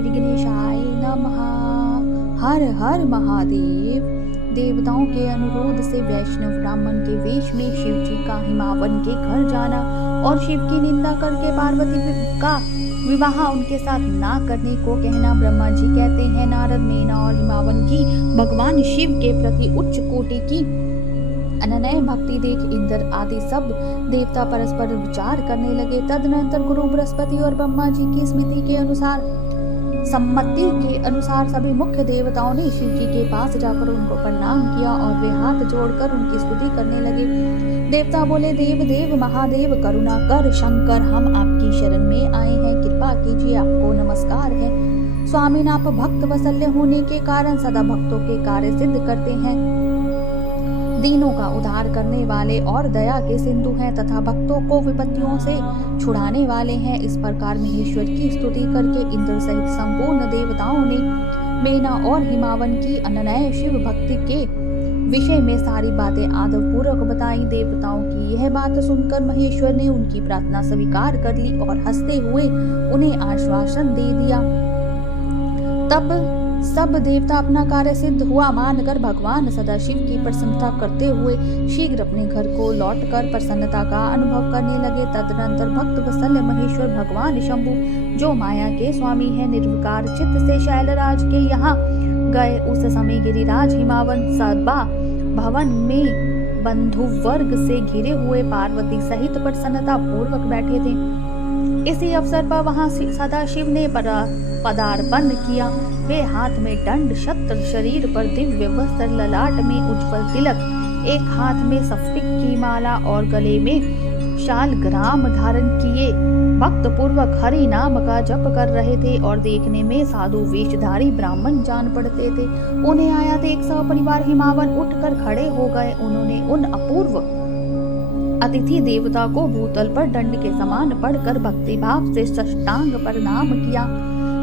श्री गणेशाय नमः। हर हर महादेव। देवताओं के अनुरोध से वैष्णव ब्राह्मण के वेश में शिव जी का हिमावन के घर जाना और शिव की निंदा करके पार्वती का विवाह उनके साथ ना करने को कहना। ब्रह्मा जी कहते हैं, नारद, मेना और हिमावन की भगवान शिव के प्रति उच्च कोटि की अनन्य भक्ति देख इंद्र आदि सब देवता परस्पर विचार करने लगे। तदनंतर गुरु बृहस्पति और ब्रह्मा जी की सम्मति के अनुसार सभी मुख्य देवताओं ने शिव जी के पास जाकर उनको प्रणाम किया और वे हाथ जोड़कर उनकी स्तुति करने लगे। देवता बोले, देव देव महादेव करुणा कर शंकर, हम आपकी शरण में आए हैं, कृपा कीजिए, आपको नमस्कार है। स्वामी, आप भक्त वत्सल्य होने के कारण सदा भक्तों के कार्य सिद्ध करते हैं, दीनों का उद्धार करने वाले और दया के सिंधु हैं तथा भक्तों को विपत्तियों से छुड़ाने वाले हैं। इस प्रकार महेश्वर की स्तुति करके इंद्र सहित संपूर्ण देवताओं ने मेना और हिमावन की अनन्य शिव भक्ति के विषय में सारी बातें आदर पूर्वक बताई। देवताओं की यह बात सुनकर महेश्वर ने उनकी प्रार्थना स्वीकार कर ली और हंसते हुए उन्हें आश्वासन दे दिया। तब सब देवता अपना कार्य सिद्ध हुआ मानकर भगवान सदाशिव की प्रशंसा करते हुए शीघ्र अपने घर को लौटकर प्रसन्नता का अनुभव करने लगे। तदनंतर भक्त वत्सल्य महेश्वर भगवान शंभु, जो माया के स्वामी हैं, निर्विकार चित्त से शैलराज के यहाँ गए। उस समय गिरिराज हिमावन सभा भवन में बंधु वर्ग से घिरे हुए पार्वती सहित प्रसन्नता पूर्वक बैठे थे। इसी अवसर पर वहां सदाशिव ने पदार्पण किया। वे हाथ में दंड, शस्त्र, शरीर पर दिव्य वस्त्र, ललाट में उज्ज्वल तिलक, एक हाथ में स्फटिक की माला और गले में शालग्राम धारण किए भक्त पूर्वक हरि नाम का जप कर रहे थे और देखने में साधु वेशधारी ब्राह्मण जान पड़ते थे। उन्हें आया देख सब परिवार हिमावन उठकर खड़े हो गए। उन्होंने उन अपूर्व अतिथि देवता को भूतल पर दंड के समान पड़कर भक्ति भाव से साष्टांग प्रणाम किया।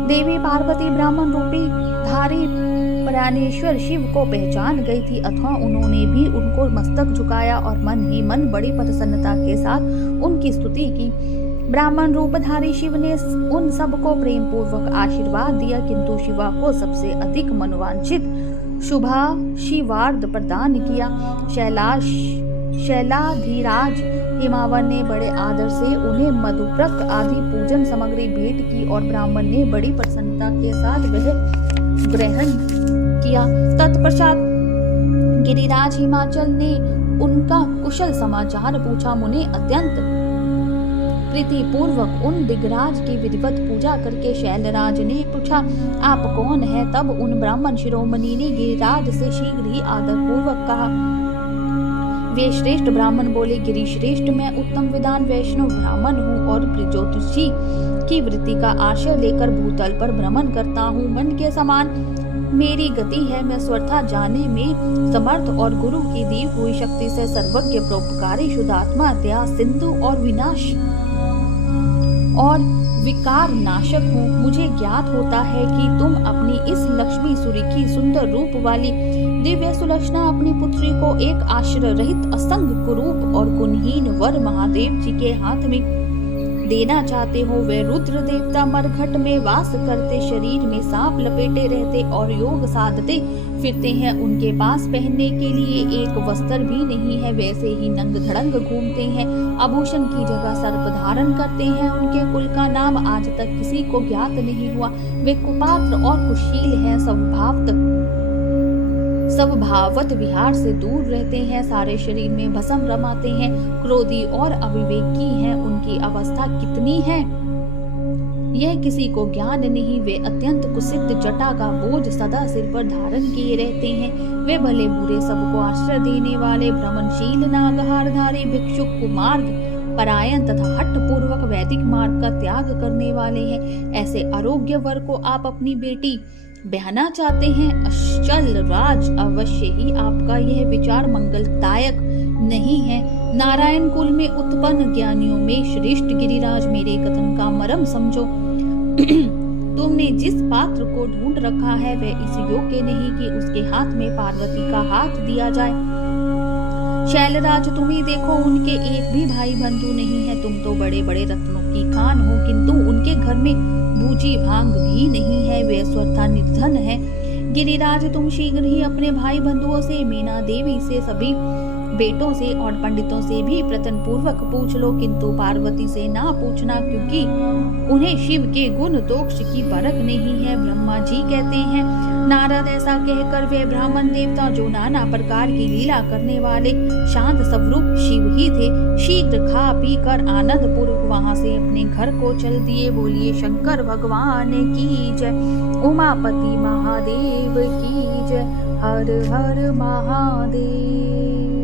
देवी पार्वती ब्राह्मण रूपी धारी प्राणेश्वर शिव को पहचान गई थी, अथवा उन्होंने भी उनको मस्तक झुकाया और मन ही मन बड़ी प्रसन्नता के साथ उनकी स्तुति की। ब्राह्मण रूपधारी शिव ने उन सबको प्रेम पूर्वक आशीर्वाद दिया, किंतु शिवा को सबसे अधिक मनोवांछित शुभाशीर्वाद प्रदान किया। शैलाधिराज हिमावन ने बड़े आदर से उन्हें मधुप्रक आदि पूजन सामग्री भेंट की और ब्राह्मण ने बड़ी प्रसन्नता के साथ वह ग्रहण किया। तत्पश्चात गिरिराज हिमाचल ने उनका कुशल समाचार पूछा। मुने अत्यंत प्रीति पूर्वक उन दिगराज की विधिवत पूजा करके शैलराज ने पूछा, आप कौन है? तब उन ब्राह्मण शिरोमणि ने गिरिराज से शीघ्र ही आदर पूर्वक कहा। वे श्रेष्ठ ब्राह्मण बोले, गिरि श्रेष्ठ, मैं उत्तम विद्वान वैष्णव ब्राह्मण हूँ और ज्योतिषी की वृत्ति का आशय लेकर भूतल पर भ्रमण करता हूँ। मन के समान मेरी गति है, मैं स्वतः जाने में समर्थ और गुरु की दी हुई शक्ति से सर्वज्ञ, परोपकारी, शुद्धात्मा, दया सिंधु और विनाश और विकार नाशक हूँ। मुझे ज्ञात होता है कि तुम अपनी इस लक्ष्मी सुरीखी सुंदर रूप वाली दिव्य सुलक्षणा अपनी पुत्री को एक आश्रय रहित असंग कुरूप और गुणहीन वर महादेव जी के हाथ में देना चाहते हो। वे रुद्र देवता मरघट में वास करते, शरीर में सांप लपेटे रहते और योग साधते फिरते हैं। उनके पास पहनने के लिए एक वस्त्र भी नहीं है, वैसे ही नंग धड़ंग घूमते हैं, आभूषण की जगह सर्प धारण करते हैं। उनके कुल का नाम आज तक किसी को ज्ञात नहीं हुआ। वे कुपात्र और कुशील हैं, स्वभावत विहार से दूर रहते हैं, सारे शरीर में भस्म रमाते हैं, क्रोधी और अविवेकी हैं। उनकी अवस्था कितनी है यह किसी को ज्ञान नहीं। वे अत्यंत कुसित जटा का बोझ सदा सिर पर धारण किए रहते हैं। वे भले बुरे सबको आश्रय देने वाले भ्रमणशील, नागहारधारी, भिक्षुक, कुमार्ग परायण तथा हठ पूर्वक वैदिक मार्ग का त्याग करने वाले हैं। ऐसे आरोग्य वर को आप अपनी बेटी बहना चाहते हैं। अश्चल राज, अवश्य ही आपका यह विचार मंगलदायक नहीं है। नारायण कुल में उत्पन्न ज्ञानियों में श्रेष्ठ गिरिराज, मेरे कथन का मर्म समझो। तुमने जिस पात्र को ढूंढ रखा है वह इस योग्य नहीं कि उसके हाथ में पार्वती का हाथ दिया जाए। शैलराज, तुम ही देखो, उनके एक भी भाई बंधु नहीं है। तुम तो बड़े बड़े रत्नों की की खान हो, किंतु उनके घर में बूझी भांग भी नहीं है, वे स्वर्था निर्धन है। गिरिराज तुम शीघ्र ही अपने भाई बंधुओं से, मीना देवी से, सभी बेटों से और पंडितों से भी प्रयत्न पूर्वक पूछ लो, किंतु पार्वती से ना पूछना, क्योंकि उन्हें शिव के गुण दोष की परख नहीं है। ब्रह्मा जी कहते हैं, नारद ऐसा कहकर वे ब्राह्मण देवता जो नाना प्रकार की लीला करने वाले शांत स्वरूप शिव ही थे, शीघ्र खा पी कर आनंद पूर्वक वहां से अपने घर को चल दिए। बोलिए शंकर भगवान की जय, उमापति महादेव की जय, हर हर महादेव।